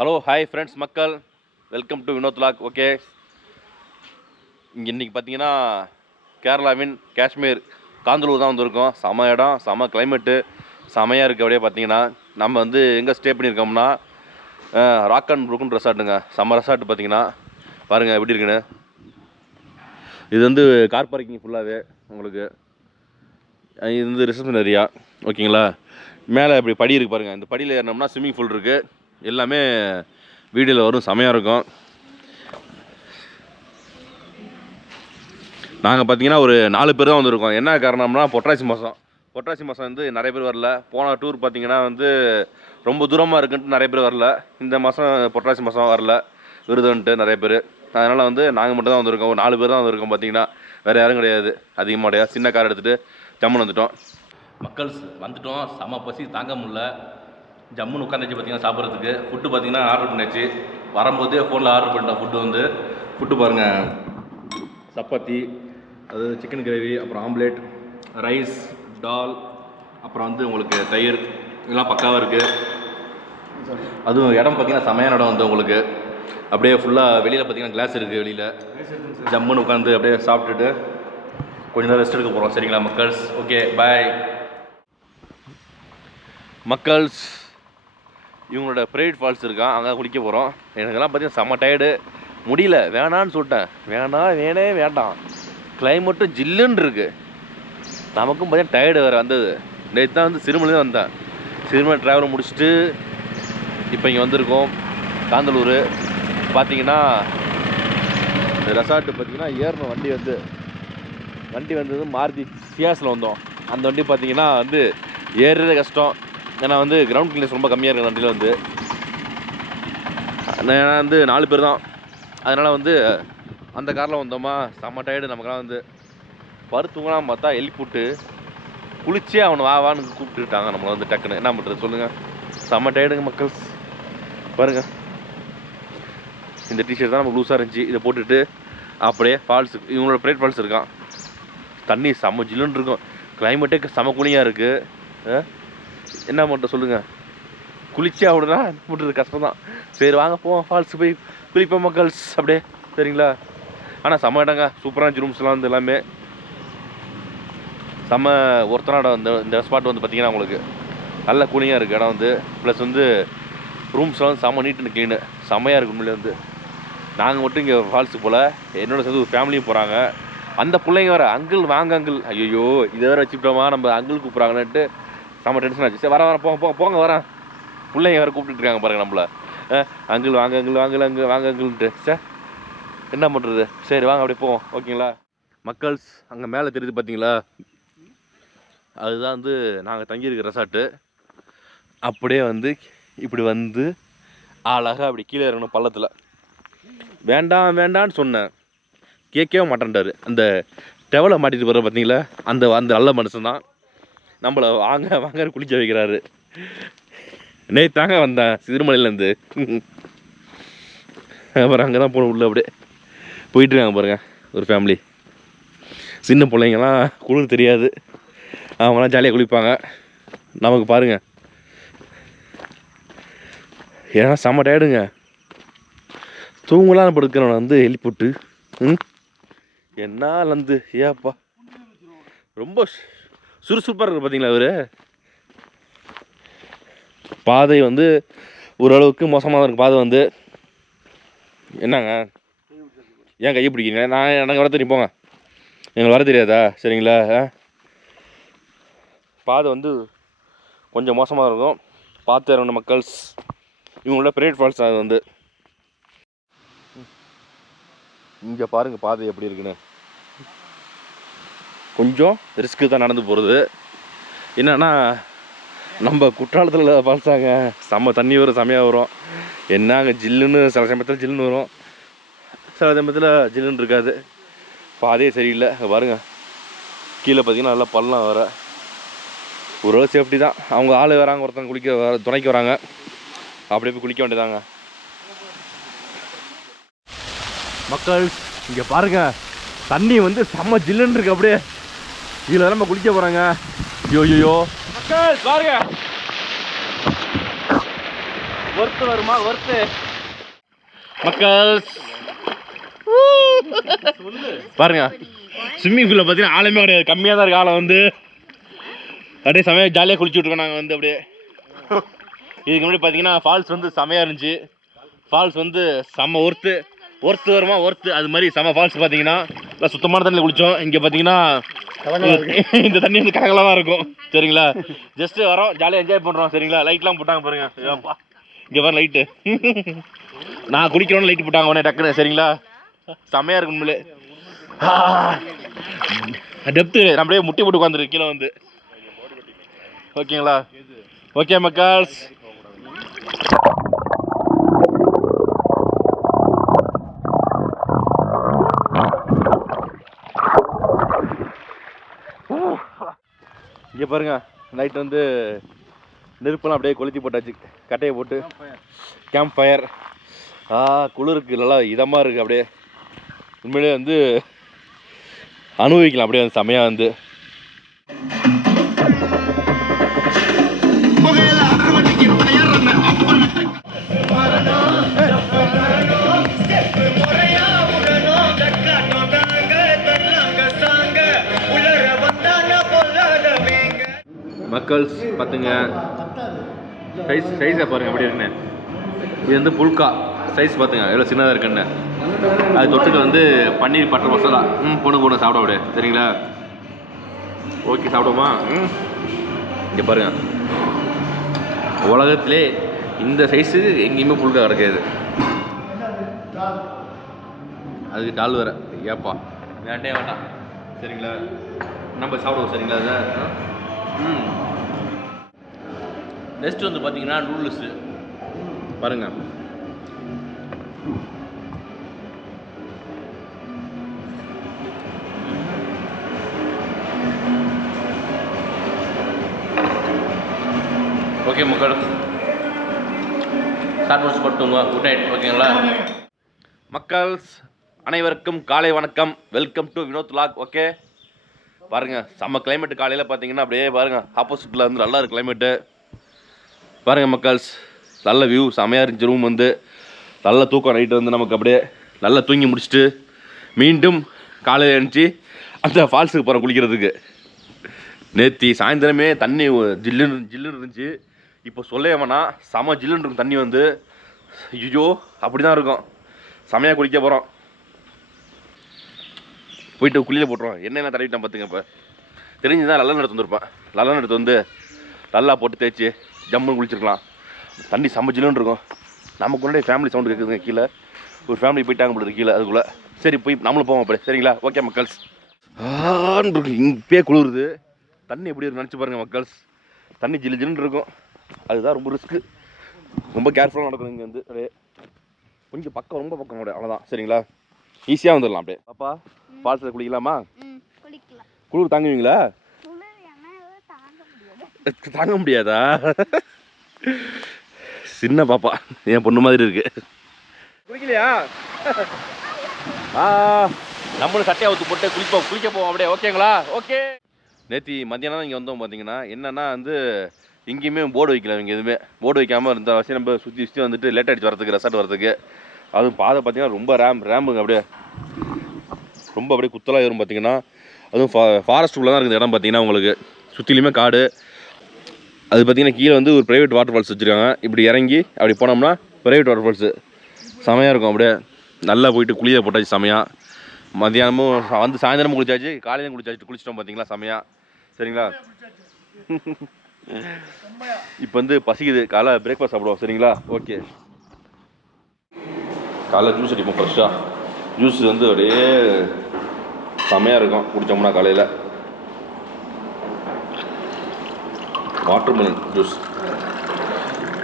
Hello hi friends மக்கள், welcome to Vinoth vlog. Okay, இன்றைக்கி பார்த்தீங்கன்னா கேரளாவின் காஷ்மீர் காந்தலூர் தான் வந்திருக்கோம். செம இடம், செம கிளைமேட்டு, செமையாக இருக்குது. அப்படியே பார்த்தீங்கன்னா நம்ம வந்து எங்கே ஸ்டே பண்ணியிருக்கோம்னா ராக் அண்ட் ப்ரூக்குன்னு ரெசார்ட்டுங்க. செம்ம ரெசார்ட்டு பார்த்தீங்கன்னா பாருங்கள் எப்படி இருக்குன்னு. இது வந்து கார் பார்க்கிங் ஃபுல்லாகவே உங்களுக்கு. இது வந்து ரிசப்ஷன் ஏரியா ஓகேங்களா. மேலே இப்படி படி இருக்குது பாருங்கள். இந்த படியில் ஏறினோம்னா ஸ்விம்மிங் பூல் இருக்குது. எல்லாமே வீடியோவில் வரும், செமையாக இருக்கும். நாங்கள் பார்த்தீங்கன்னா ஒரு 4 பேர் தான் வந்திருக்கோம். என்ன காரணம்னா பொட்டாசி மாதம் வந்து நிறைய பேர் வரல. போன டூர் பார்த்தீங்கன்னா வந்து ரொம்ப தூரமாக இருக்குன்ட்டு நிறைய பேர் வரல. இந்த மாதம் பொட்டாசி மாதம் வரல விருதுன்ட்டு நிறைய பேர். அதனால் வந்து நாங்கள் மட்டும் தான் வந்திருக்கோம். ஒரு 4 பேர் தான் வந்திருக்கோம். பார்த்தீங்கன்னா வேறு யாரும் கிடையாது. அதிகமாக கிடையாது. சின்ன கார் எடுத்துகிட்டு ஜம்முன்னு வந்துட்டோம். மக்கள்ஸ் வந்துட்டோம். செம பசி தாங்க முடியல. ஜம்முன்னு உட்காந்துச்சு பார்த்தீங்கன்னா சாப்பிட்றதுக்கு. ஃபுட்டு பார்த்தீங்கன்னா ஆர்டர் பண்ணியாச்சு. வரும்போதே ஃபோனில் ஆர்டர் பண்ணிட்டோம். ஃபுட்டு பாருங்கள், சப்பாத்தி, அது சிக்கன் கிரேவி, அப்புறம் ஆம்லேட், ரைஸ், டால், அப்புறம் வந்து உங்களுக்கு தயிர், இதெல்லாம் பக்காவாக இருக்குது. அதுவும் இடம் பார்த்தீங்கன்னா செமையான இடம் வந்து உங்களுக்கு. அப்படியே ஃபுல்லாக வெளியில் பார்த்தீங்கன்னா கிளாஸ் இருக்குது. வெளியில் ஜம்முன்னு உட்காந்து அப்படியே சாப்பிட்டுட்டு கொஞ்ச நேரம் ரெஸ்ட் எடுக்க போகிறோம். சரிங்களா மக்கள்ஸ்? Okay bye மக்கள்ஸ். இவங்களோட ப்ரைவேட் ஃபால்ஸ் இருக்கான், அங்கே குளிக்க போகிறோம். எனக்கெல்லாம் பார்த்தீங்கன்னா செம்ம டயர்டு, முடியல, வேணான்னு சொல்லிட்டேன். வேண்டாம். கிளைமேட்டும் ஜில்லுன்னு இருக்குது. நமக்கும் பார்த்தீங்கன்னா டயர்டு வேறு வந்தது. நேற்று தான் வந்து சிறுமலை தான் வந்தேன். சிறுமலை ட்ராவலை முடிச்சுட்டு இப்போ இங்கே வந்திருக்கோம் காந்தலூர். பார்த்தீங்கன்னா ரெசார்ட்டு பார்த்தீங்கன்னா ஏறணும். வண்டி வந்தது மாருதி சியாஸில் வந்தோம். அந்த வண்டி பார்த்தீங்கன்னா வந்து ஏறுறதே கஷ்டம். ஏன்னா வந்து கிரவுண்ட் கிளியர்ஸ் ரொம்ப கம்மியாக இருக்கிற வண்டியில் வந்து ஏன்னா வந்து 4 பேர் தான். அதனால் வந்து அந்த காரில் வந்தோமா, செம்ம டயர்டு. நமக்கெல்லாம் வந்து பருத்துங்களாம் பார்த்தா எழுப்பிவிட்டு குளிச்சே அவனை வான்னு கூப்பிட்டுட்டாங்க நம்மளை வந்து. டக்குன்னு என்ன பண்ணுறது சொல்லுங்கள், செம்ம டயர்டுங்க மக்கள். பாருங்கள், இந்த டிஷர்ட் தான் நமக்கு லூஸாக இருந்துச்சு. இதை போட்டுட்டு அப்படியே ஃபால்ஸுக்கு, இவங்களோட ப்ரைவேட் ஃபால்ஸ் இருக்கான். தண்ணி செம்ம ஜில்லுன்னு இருக்கும். கிளைமேட்டே செம்ம கூலிங்காக இருக்குது. என்ன பண்ணுறது சொல்லுங்கள், குளிச்சே அப்படின்னா பண்ணுறது கஷ்டம் தான். சரி வாங்க போவோம் ஃபால்ஸுக்கு போய் குளிப்போம் மக்கள்ஸ் அப்படியே. சரிங்களா? ஆனால் செம்ம இடங்க, சூப்பரான ரூம்ஸ்லாம் வந்து எல்லாமே செம்ம ஒருத்தன இடம். இந்த ஸ்பாட் வந்து பார்த்திங்கன்னா உங்களுக்கு நல்ல கூலிங்காக இருக்குது இடம் வந்து. ப்ளஸ் வந்து ரூம்ஸ்லாம் வந்து செம்ம நீட் அண்ட் க்ளீனு, செம்மையாக இருக்குது உண்மையிலே வந்து. நாங்கள் மட்டும் இங்கே ஃபால்ஸுக்கு போல், என்னோட சேர்ந்து ஒரு ஃபேமிலியும் போகிறாங்க. அந்த பிள்ளைங்க வேறு அங்கிள் வாங்க அங்கிள், ஐயோ இதை வேறு வச்சுக்கிட்டோமா நம்ம அங்கிள் கூப்பிட்றாங்கன்ட்டு செம்ம டென்ஷன் ஆச்சு. சரி வர போங்க வரேன். பிள்ளைங்க வேறு கூப்பிட்டுட்டு இருக்காங்க பாருங்கள் நம்மளை. அங்கிள் வாங்க அங்கிள்ன்ட்டு. சார் என்ன பண்ணுறது, சரி வாங்க அப்படியே போவோம். ஓகேங்களா மக்கள்ஸ்? அங்கே மேலே தெரியுது பார்த்தீங்களா, அதுதான் வந்து நாங்கள் தங்கியிருக்க ரெசார்ட்டு. அப்படியே வந்து இப்படி வந்து அழகாக அப்படி கீழே இறங்கணும் பள்ளத்தில். வேண்டான்னு சொன்னேன், கேட்கவே மாட்டேன்ட்டார். அந்த டெவலை மாட்டிட்டு போகிற பார்த்தீங்களா, அந்த நல்ல மனுஷன் தான் நம்மளை வாங்க குளிக்க வைக்கிறாரு. நேற்று தாங்க வந்தேன் சிறுமலையிலேருந்து. அப்புறம் அங்கே தான் போன உள்ள அப்படியே போயிட்டுருக்காங்க பாருங்கள் ஒரு ஃபேமிலி. சின்ன பிள்ளைங்கலாம் குளிர் தெரியாது, அவங்களாம் ஜாலியாக குளிப்பாங்க. நமக்கு பாருங்கள் ஏன்னா செம்ம டயர்டுங்க. தூங்கலாம் படுக்கிறவனை வந்து எழுப்பிவிட்டு என்னால் வந்து ஏப்பா ரொம்ப சுறுசுறுப்பாக இருக்குது பார்த்தீங்களா. அவர் பாதை வந்து ஓரளவுக்கு மோசமாக தான் இருக்குது பாதை வந்து. என்னங்க ஏன் கையை பிடிக்கிறீங்க? எனக்கு வர தெரியும், போங்க. எங்களுக்கு வர தெரியாதா? சரிங்களா? பாதை வந்து கொஞ்சம் மோசமாக இருக்கும், பார்த்து இறங்கணும் மக்கள்ஸ். இவங்களோட ப்ரைவேட் ஃபால்ஸ் அது வந்து. இங்கே பாருங்கள் பாதை எப்படி இருக்குன்னு. கொஞ்சம் ரிஸ்க்கு தான் நடந்து போகிறது. என்னன்னா நம்ம குற்றாலத்தில் ஃபால்ஸாங்க, செம்ம தண்ணி வரும், செம்மையாக வரும். என்னங்க ஜில்லுன்னு சில சமயத்தில் ஜில்லுன்னு வரும், சில சமயத்தில் ஜில்லுன்னு இருக்காது. பாதையே சரியில்லை பாருங்கள். கீழே பார்த்தீங்கன்னா நல்லா பள்ளம் வேறு. ஒரு சேஃப்டி தான், அவங்க ஆள் வராங்க, ஒருத்தவங்க குளிக்க துணைக்கு வராங்க. அப்படியே போய் குளிக்க வேண்டியதாங்க மக்கள். இங்கே பாருங்கள் தண்ணி வந்து செம்ம ஜில்லுன்னு இருக்கு. அப்படியே இதில் நம்ம குளிக்க போகிறாங்க. ஐயோ மக்கள் பாருங்க, ஒர்த்து வருமா ஒர்த்து மக்கள் பாருங்க ஸ்விம்மிங் பூலில் பார்த்தீங்கன்னா ஆழமே கிடையாது, கம்மியாக தான் இருக்குது ஆழம். வந்து அப்படியே செமையாக ஜாலியாக குளிச்சுட்டு இருக்கோம் நாங்கள் வந்து அப்படியே. இதுக்கு முன்னாடி பார்த்தீங்கன்னா ஃபால்ஸ் வந்து செமையாக இருந்துச்சு. ஃபால்ஸ் வந்து செம்ம ஒர்த்து வருமா ஒர்த்து அது மாதிரி செம்ம ஃபால்ஸ் பார்த்தீங்கன்னா நல்லா சுத்தமான தண்ணியில் குளித்தோம். இங்கே பார்த்தீங்கன்னா இந்த தண்ணி வந்து கலங்களாக தான் இருக்கும் சரிங்களா. ஜஸ்ட்டு வரோம் ஜாலியாக என்ஜாய் பண்ணுறோம் சரிங்களா. லைட்லாம் போட்டாங்க பாருங்க, இங்கே பாரு லைட்டு. நான் குளிக்கிறோன்னு லைட்டு போட்டாங்க உடனே டக்குன்னு சரிங்களா. செம்மையாக இருக்கும் உண்மையிலே. டெப்த்து நம்மளே முட்டி போட்டு உட்காந்துருக்கு கீழே வந்து. ஓகேங்களா, ஓகே மக்கள்ஸ். இங்கே பாருங்க நைட் வந்து நெருப்பெல்லாம் அப்படியே கொளுத்தி போட்டாச்சு, கட்டையை போட்டு கேம்ப் ஃபயர். குளிருக்கு நல்லா இதமாக இருக்குது அப்படியே. உண்மையிலே வந்து அனுபவிக்கலாம் அப்படியே வந்து செமையாக வந்து. மக்கள்ஸ் பார்த்துங்க சைஸை பாருங்கள் எப்படி இருக்குன்னு. இது வந்து புல்கா சைஸ் பார்த்துங்க எவ்வளோ சின்னதாக இருக்குன்னு. அது தொட்டுக்கு வந்து பன்னீர் பட்டர் மசாலா. போடு சாப்பிட அப்படியே சரிங்களா. ஓகே சாப்பிடுமா. இங்கே பாருங்க, உலகத்திலே இந்த சைஸு எங்கேயுமே புல்கா கிடைக்காது. அதுக்கு டால் வேறு ஏப்பா வேண்டாம் சரிங்களா. நம்ம சாப்பிடுவோம் சரிங்களா. அதை நெக்ஸ்ட் வந்து பார்த்தீங்கன்னா நூடுல்ஸு பாருங்கள். ஓகே மக்கள், சாப்பிட்டு போட்டுங்க. Good night. ஓகேங்களா மக்கள்ஸ், அனைவருக்கும் காலை வணக்கம். Welcome to Vinoth vlog. Okay பாருங்கள் செம்ம கிளைமேட்டு. காலையில் பார்த்தீங்கன்னா அப்படியே பாருங்கள் ஆப்போசிட்டில் வந்து நல்லா இருக்குது கிளைமேட்டு. பாருங்கள் மக்கள்ஸ், நல்ல வியூ செமையாக இருந்துச்சு. ரூம் வந்து நல்ல தூக்கம். நைட்டு வந்து நமக்கு அப்படியே நல்லா தூங்கி முடிச்சுட்டு மீண்டும் காலையில் எழுந்துச்சி அந்த ஃபால்ஸுக்கு போகிறோம் குளிக்கிறதுக்கு. நேற்று சாயந்தரமே தண்ணி ஜில்லுன்னு இருந்துச்சு. இப்போ சொல்ல வேணாம், செம ஜில்லுன்னு இருக்கும் தண்ணி வந்து. ஐயோ அப்படி தான் இருக்கும். செமையாக குளிக்க போகிறோம். போயிட்டு குளியில் போட்டுருவோம். என்னென்ன தடவிட்டேன் பார்த்துங்க. இப்போ தெரிஞ்சுதான் நல்லெண்ணெய் எடுத்து வந்துருப்பேன். நல்லெண்ணெய் எடுத்து வந்து நல்லா போட்டு தேய்ச்சி ஜம்முன்னு குளிச்சிருக்கலாம். தண்ணி செம்ம ஜில்லுன்னு இருக்கும். நமக்கு முன்னாடி ஃபேமிலி சவுண்டு கேட்குதுங்க கீழே. ஒரு ஃபேமிலி போயிட்டாங்க போல கீழே அதுக்குள்ளே. சரி போய் நம்மளும் போவோம் அப்படி சரிங்களா. ஓகே மக்கள்ஸ். இருக்கு இப்பயே குளிருது. தண்ணி எப்படி இருக்கு நினச்சி பாருங்கள் மக்கள்ஸ். தண்ணி ஜில்லுன்னு இருக்கும். அதுதான் ரொம்ப ரிஸ்க்கு. ரொம்ப கேர்ஃபுல்லாக நடக்கணும். இங்கே வந்து அப்படியே கொஞ்சம் பக்கம், ரொம்ப பக்கம் கூட அவ்வளோதான் சரிங்களா. ஈஸியாக வந்துடலாம் அப்படியே. பாப்பா ஃபால்ஸில் குளிக்கலாமா? குளிர் தாங்குவீங்களா? தாங்க முடியாதா? சின்ன பாப்பா என் பொண்ணு மாதிரி இருக்கு. குளிக்கலையா? நம்மளும் சட்டையை ஊற்றி போட்டு குளிக்க போவோம் அப்படியே. ஓகேங்களா. ஓகே. நேற்று மத்தியானம் இங்கே வந்தோம். பார்த்தீங்கன்னா என்னென்னா வந்து எங்கேயுமே போர்டு வைக்கல. இங்கே எதுவுமே போர்டு வைக்காமல் இருந்த வச்சு நம்ம சுற்றி வந்துட்டு லேட் ஆகிடுச்சு வரதுக்கு, ரெசார்ட் வரதுக்கு. அதுவும் பாதை பார்த்தீங்கன்னா ரொம்ப ரேம்புங்க அப்படியே. ரொம்ப அப்படியே குத்தலாக ஏறும் பார்த்தீங்கன்னா. அதுவும் ஃபாரஸ்ட்டுக்குள்ளே தான் இருக்குது இடம் பார்த்தீங்கன்னா. உங்களுக்கு சுற்றிலுமே காடு. அது பார்த்தீங்கன்னா கீழே வந்து ஒரு ப்ரைவேட் வாட்டர் ஃபால்ஸ் வச்சுருக்காங்க. இப்படி இறங்கி அப்படி போனோம்னா ப்ரைவேட் வாட்டர் ஃபால்ஸு செமையாக இருக்கும். அப்படியே நல்லா போயிட்டு குளியை போட்டாச்சு செமையாக. மதியானமும் வந்து சாயந்தரமும் குளிச்சாச்சு, காலையிலும் குளிச்சிட்டோம் பார்த்தீங்களா செமையாக சரிங்களா. இப்போ வந்து பசிக்குது. காலை பிரேக்ஃபாஸ்ட் சாப்பிடுவோம் சரிங்களா. ஓகே காலைல ஜூஸ் அடிப்போம். ஃப்ரெஷ்ஷாக ஜூஸ் வந்து அப்படியே செமையாக இருக்கும் குடித்தோம்னா. காலையில் வாட்டர்மெலன் ஜூஸ்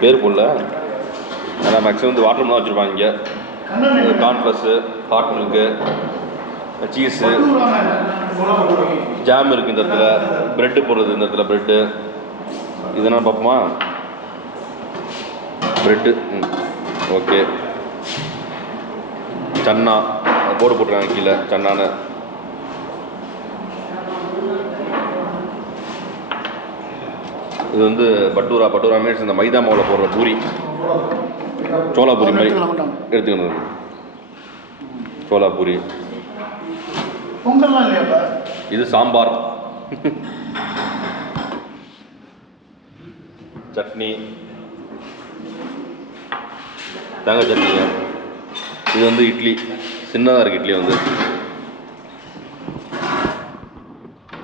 பேர் போடல, ஆனால் மேக்ஸிமம் வந்து வாட்டர்மெலன் வச்சுருப்பாங்க இங்கே. கார்ன்ஃப்ளஸ்ஸு, ஹாட் மில்க்கு, சீஸு, ஜாம் இருக்குது இந்த இடத்துல. ப்ரெட்டு போடுறது இந்த இடத்துல. ப்ரெட்டு இதெல்லாம் பார்ப்போமா? Bread okay. சன்னா போர்டு போட்டுருக்காங்க கீழே சன்னான்னு. இது வந்து பட்டூரா மீன்ஸ் இந்த மைதா மாவில் போடுற பூரி. சோலாபூரி மாதிரி எடுத்துக்கணும். சோலாபூரி. பொங்கல்லாம் இல்லையாப்பா? இது சாம்பார், சட்னி, தேங்காய் சட்னி. இது வந்து இட்லி, சின்னதாக இருக்குது இட்லி வந்து.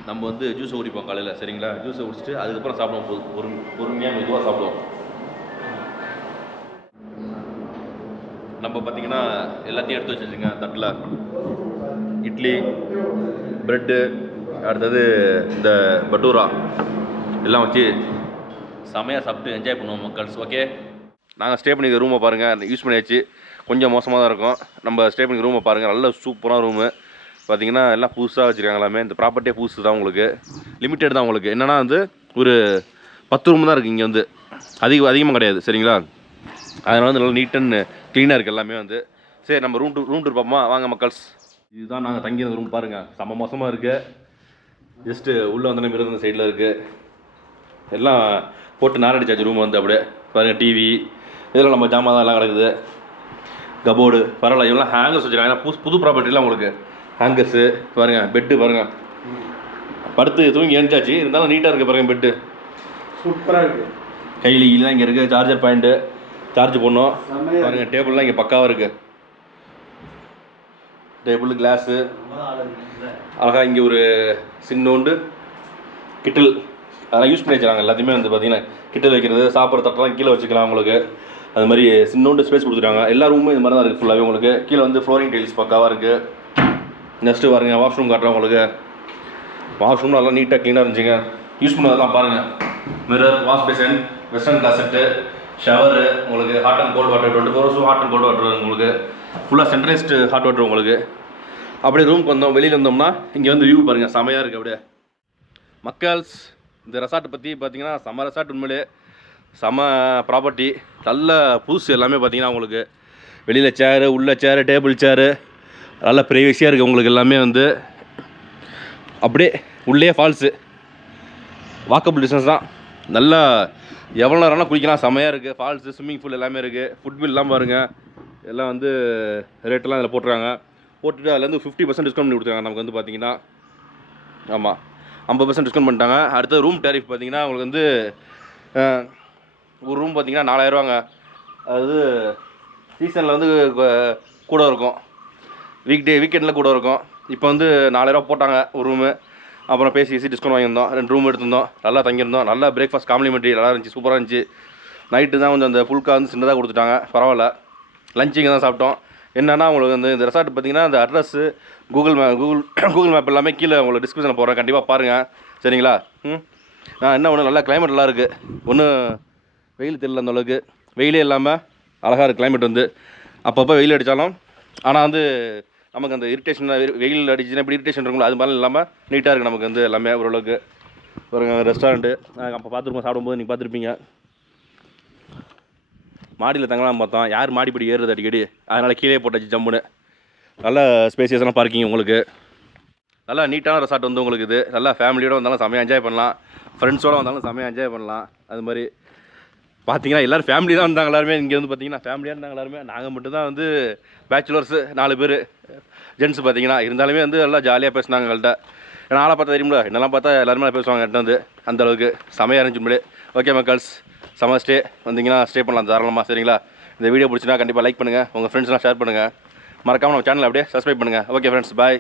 நம்ம வந்து ஜூஸை குடிப்போம் காலையில், சரிங்களா? ஜூஸை குடிச்சிட்டு அதுக்கப்புறம் சாப்பிடுவோம். பொறுமையாக மெதுவாக சாப்பிடுவோம். நம்ம பார்த்திங்கன்னா எல்லாத்தையும் எடுத்து வச்சுருச்சுங்க தட்டில். இட்லி, ப்ரெட்டு, அடுத்தது இந்த பட்டூரா எல்லாம் வச்சு செமையாக சாப்பிட்டு என்ஜாய் பண்ணுவோம் மக்கள்ஸ். ஓகே, நாங்கள் ஸ்டே பண்ணிக்கிற ரூமை பாருங்கள், யூஸ் பண்ணியாச்சு. கொஞ்சம் மோசமாக தான் இருக்கும். நம்ம ஸ்டே பண்ணிக்கிற ரூமை பாருங்கள், நல்ல சூப்பரான ரூமு. பார்த்தீங்கன்னா எல்லாம் புதுசாக வச்சுருக்காங்க. எல்லாமே இந்த ப்ராப்பர்ட்டியே புதுசு தான் உங்களுக்கு, லிமிட்டட் தான் உங்களுக்கு. என்னென்னா வந்து ஒரு 10 ரூம் தான் இருக்குது இங்கே வந்து, அதிகமாக கிடையாது, சரிங்களா? அதனால் வந்து நல்லா நீட் அண்ட் க்ளீனாக இருக்குது எல்லாமே வந்து. சரி, நம்ம ரூம் டூர் பார்ப்போமா? வாங்க மக்கள்ஸ். இதுதான் நாங்கள் தங்கியிருந்த ரூம் பாருங்கள், செம்ம மோசமாக இருக்குது. ஜஸ்ட்டு உள்ளே வந்து மிரர் இந்த சைடில் இருக்குது. எல்லாம் போட்டு நாரடிச்சாச்சு ரூம் வந்து. அப்படியே பாருங்கள், டிவி இதெல்லாம் நம்ம ஜாமான் தான் எல்லாம் கிடக்குது. கபோர்டு பரவாயில்ல, இவெல்லாம் ஹேங்கர்ஸ் வச்சுருக்காங்க. புது ப்ராப்பர்ட்டிலாம் உங்களுக்கு ஹேங்கர்ஸு பாருங்கள். பெட்டு பாருங்கள், படுத்து தூங்கி எழுந்தாச்சு, இருந்தாலும் நீட்டாக இருக்குது பாருங்கள். பெட்டு சூப்பராக இருக்குது. கைலி தான் இங்கே இருக்குது. சார்ஜர் பாயிண்ட்டு, சார்ஜ் பண்ணோம் பாருங்கள். டேபிள்லாம் இங்கே பக்காவாக இருக்குது. டேபிள், கிளாஸு அழகாக. இங்கே ஒரு சின்னோண்டு கிட்டில் அதெல்லாம் யூஸ் பண்ணி வச்சுருக்காங்க. எல்லாத்தையுமே வந்து பார்த்திங்கன்னா கிட்டில் வைக்கிறது, சாப்பிட்ற தட்டெல்லாம் கீழே வச்சுக்கலாம் உங்களுக்கு. அது மாதிரி சின்னோண்டு ஸ்பேஸ் கொடுத்துருக்காங்க. எல்லா ரூமும் இது மாதிரி தான் இருக்குது ஃபுல்லாகவே உங்களுக்கு. கீழே வந்து ஃப்ளோரிங் டைல்ஸ் பக்காவாக இருக்குது. நெக்ஸ்ட்டு பாருங்கள், வாஷ்ரூம் காட்டுறேன் உங்களுக்கு. வாஷ்ரூம் நல்லா நீட்டாக க்ளீனாக இருந்துச்சுங்க. யூஸ் பண்ணதெல்லாம் பாருங்கள். Mirror, wash basin, western closet, shower உங்களுக்கு. ஹாட் அண்ட் கோல்டு வாட்டர் 24 ஹவர்ஸும் ஹாட் அண்ட் கோல்டு வாட்டர் உங்களுக்கு. ஃபுல்லாக சென்ட்ரலைஸ்டு ஹாட் வாட்டர் உங்களுக்கு. அப்படியே ரூமுக்கு வந்தோம், வெளியில் வந்தோம்னா இங்கே வந்து வியூ பாருங்கள், செமையாக இருக்குது. அப்படியே மக்கள்ஸ், இந்த ரெசார்ட்டை பற்றி பார்த்தீங்கன்னா செம ரெசார்ட், உண்மையிலே செம ப்ராப்பர்ட்டி, நல்ல புதுசு. எல்லாமே பார்த்தீங்கன்னா உங்களுக்கு வெளியில் சேரு, உள்ள சேரு, டேபிள் சேரு, நல்ல ப்ரைவசியாக இருக்குது உங்களுக்கு. எல்லாமே வந்து அப்படியே உள்ளே ஃபால்ஸு, வாக்கபிள் டிஸ்டன்ஸ் தான். நல்லா எவ்வளோ நேரம்னா குளிக்கலாம், செமையாக இருக்குது. ஃபால்ஸு, ஸ்விம்மிங் பூல் எல்லாமே இருக்குது. ஃபுட் பில்லாம் பாருங்கள், எல்லாம் வந்து ரேட்டெல்லாம் அதில் போட்டுருக்காங்க. போட்டுட்டு அதில் வந்து 50% டிஸ்கவுண்ட் பண்ணி கொடுத்துருக்காங்க நமக்கு வந்து பார்த்தீங்கன்னா. ஆமாம், 50% டிஸ்கவுண்ட் பண்ணிட்டாங்க. அடுத்த ரூம் டேரிஃப் பார்த்தீங்கன்னா உங்களுக்கு வந்து ஒரு ரூம் பார்த்தீங்கன்னா 4000ரூவாங்க. அதாவது சீசனில் வந்து கூட இருக்கும், வீக்கெண்டில் கூட இருக்கும். இப்போ வந்து 4000ரூவா போட்டாங்க ஒரு ரூமு. அப்புறம் பேசி டிஸ்கவுண்ட் வாங்கியிருந்தோம், 2 ரூம் எடுத்திருந்தோம், நல்லா தங்கியிருந்தோம். நல்லா பிரேக்ஃபாஸ்ட் காம்ப்ளிமெண்ட்ரி நல்லா இருந்துச்சு, சூப்பராக இருந்துச்சு. நைட்டு தான் கொஞ்சம் அந்த ஃபுல்கா வந்து சின்னதாக கொடுத்துட்டாங்க, பரவாயில்ல. லஞ்ச் இங்கே தான் சாப்பிட்டோம். என்னென்னா உங்களுக்கு வந்து இந்த ரெசார்ட் பார்த்தீங்கன்னா அந்த அட்ரஸ்ஸு கூகுள் மேப் எல்லாமே கீழே உங்களுக்கு டிஸ்கிரிப்ஷனில் போடுறேன், கண்டிப்பாக பாருங்கள், சரிங்களா? நான் என்ன ஒன்று, நல்லா கிளைமேட் நல்லா இருக்குது. ஒன்றும் வெயில் தெரியல அந்த அளவுக்கு, வெயிலே இல்லாமல் அழகாக இருக்குது கிளைமேட் வந்து. அப்பப்போ வெயில் அடித்தாலும் ஆனால் வந்து நமக்கு அந்த இரிட்டேஷன், வெயில் அடிச்சுன்னா இப்படி இரிட்டேஷன் இருக்கும்ல, அது மாதிரி இல்லாமல் நீட்டாக இருக்குது நமக்கு வந்து எல்லாமே ஓரளவுக்கு. ஒரு ரெஸ்டாரண்ட்டு அப்போ பார்த்துருக்கோம், சாப்பிடும்போது நீங்கள் பார்த்துருப்பீங்க. மாடியில் தங்கலாம் பார்த்தோம், யார் மாடிப்படி ஏறுறது அடிக்கடி, அதனால் கீழே போட்டாச்சு ஜம்முன்னு. நல்ல ஸ்பேசியஸான பார்க்கிங் உங்களுக்கு. நல்லா நீட்டான ரெசார்ட் வந்து உங்களுக்கு. இது நல்லா ஃபேமிலியோடு வந்தாலும் செமையாக என்ஜாய் பண்ணலாம், ஃப்ரெண்ட்ஸோடு வந்தாலும் செமையாக என்ஜாய் பண்ணலாம். அது மாதிரி பார்த்தீங்கன்னா எல்லோரும் ஃபேமிலி தான் வந்தாங்க. எல்லாருமே இங்கே வந்து பார்த்தீங்கன்னா ஃபேமிலியாக இருந்தாங்க எல்லாருமே. நாங்கள் மட்டும் தான் வந்து பேச்சுலர்ஸு 4 பேர் ஜென்ட்ஸ் பார்த்தீங்கன்னா. இருந்தாலுமே வந்து நல்லா ஜாலியாக பேசினாங்க எங்கள்கிட்ட. ஏன்னா ஆளை பார்த்தா தெரியுமில்ல, என்னெல்லாம் பார்த்தா எல்லாருமே பேசுவாங்க என்கிட்ட வந்து. அந்தளவுக்கு செமையாக இருந்துச்சு முன்னாடி. ஓகே மக்கள்ஸ், செம ஸ்டே வந்தீங்கன்னா ஸ்டே பண்ணலாம் தாராளமாக, சரிங்களா? இந்த வீடியோ பிடிச்சினா கண்டிப்பாக லைக் பண்ணுங்கள், உங்கள் ஃப்ரெண்ட்ஸ்லாம் ஷேர் பண்ணுங்கள். மறக்காமல் நம்ம சேனல் அப்படியே சப்ஸ்கிரைப் பண்ணுங்கள். ஓகே ஃப்ரெண்ட்ஸ், பாய்.